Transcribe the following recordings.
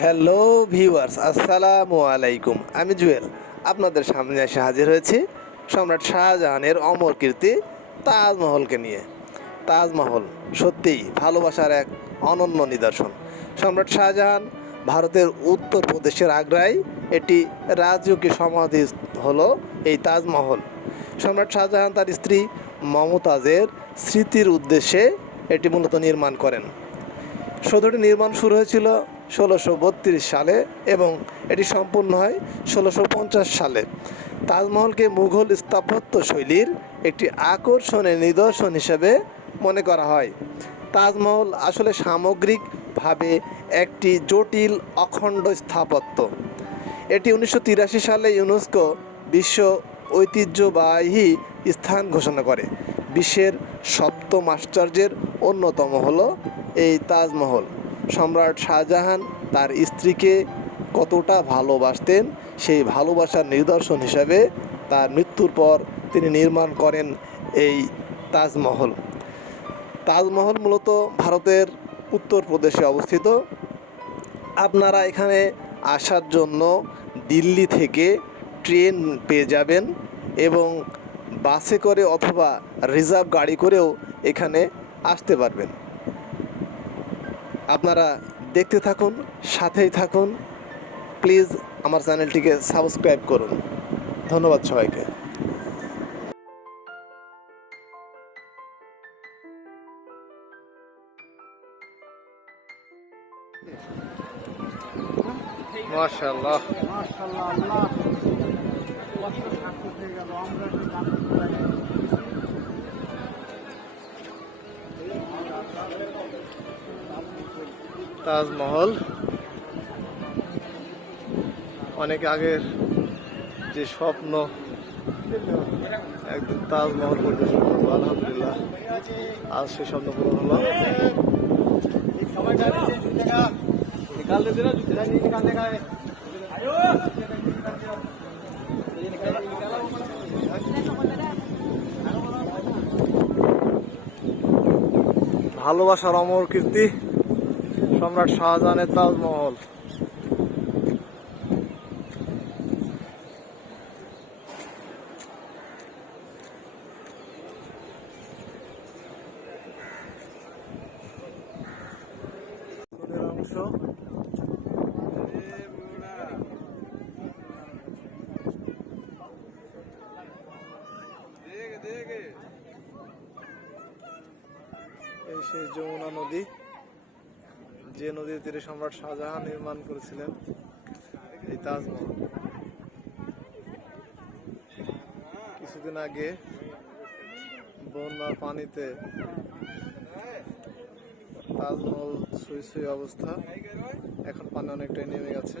Hello viewers আসসালামু আলাইকুম। আমি জুয়েল। আপনাদের সামনে এসে হাজির হয়েছি সম্রাট শাহজাহানের অমর কীর্তি তাজমহলকে নিয়ে। তাজমহল সত্যিই ভালোবাসার এক অনন্য নিদর্শন। সম্রাট শাহজাহান ভারতের উত্তরপ্রদেশের আগ্রায় এটি রাজকীয় সমাধি হলো এই তাজমহল। সম্রাট শাহজাহান তার স্ত্রী মমতাজের স্মৃতির উদ্দেশ্যে এটি মূলত নির্মাণ করেন। সৌধটি নির্মাণ শুরু হয়েছিল ষোলোশো সালে এবং এটি সম্পূর্ণ হয় ষোলোশো সালে। তাজমহলকে মুঘল স্থাপত্য শৈলীর একটি আকর্ষণের নিদর্শন হিসেবে মনে করা হয়। তাজমহল আসলে সামগ্রিকভাবে একটি জটিল অখণ্ড স্থাপত্য। এটি উনিশশো তিরাশি সালে ইউনেস্কো বিশ্ব ঐতিহ্যবাহী স্থান ঘোষণা করে। বিশ্বের সপ্তম আশ্চর্যের অন্যতম হলো এই তাজমহল। সম্রাট শাহজাহান তার স্ত্রীকে কতটা ভালোবাসতেন, সেই ভালোবাসার নিদর্শন হিসাবে তার মৃত্যুর পর তিনি নির্মাণ করেন এই তাজমহল। তাজমহল মূলত ভারতের উত্তরপ্রদেশে অবস্থিত। আপনারা এখানে আসার জন্য দিল্লি থেকে ট্রেন পেয়ে যাবেন এবং বাসে করে অথবা রিজার্ভ গাড়ি করেও এখানে আসতে পারবেন। আপনারা দেখতে থাকুন সাথেই থাকুন। প্লিজ আমার চ্যানেলটিকে সাবস্ক্রাইব করুন। ধন্যবাদ সবাইকে। মাশাআল্লাহ। মাশাআল্লাহ আল্লাহ। কত হয়ে গেল আমরা তাজমহল। অনেক আগের যে স্বপ্ন, একদম তাজমহল পরিদর্শন করব, আলহামদুলিল্লাহ। আজ সেই স্বপ্ন পূরণ হলো। ভালোবাসার অমর কীর্তি। সম্রাট শাহজাহানের তাজমহল। অংশ এই সেই যমুনা নদী। যে নদীর তীরে সম্রাট শাহজাহান নির্মাণ করেছিলেন, এই তাজমহল। কিছুদিন আগে বন্যার পানিতে তাজমহল সুই সুই অবস্থা। এখন পানি অনেকটাই নেমে গেছে।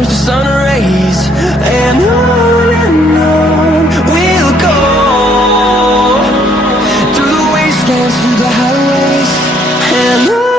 through the sun rays and on and on we'll go. Through the wastelands through the highways and on.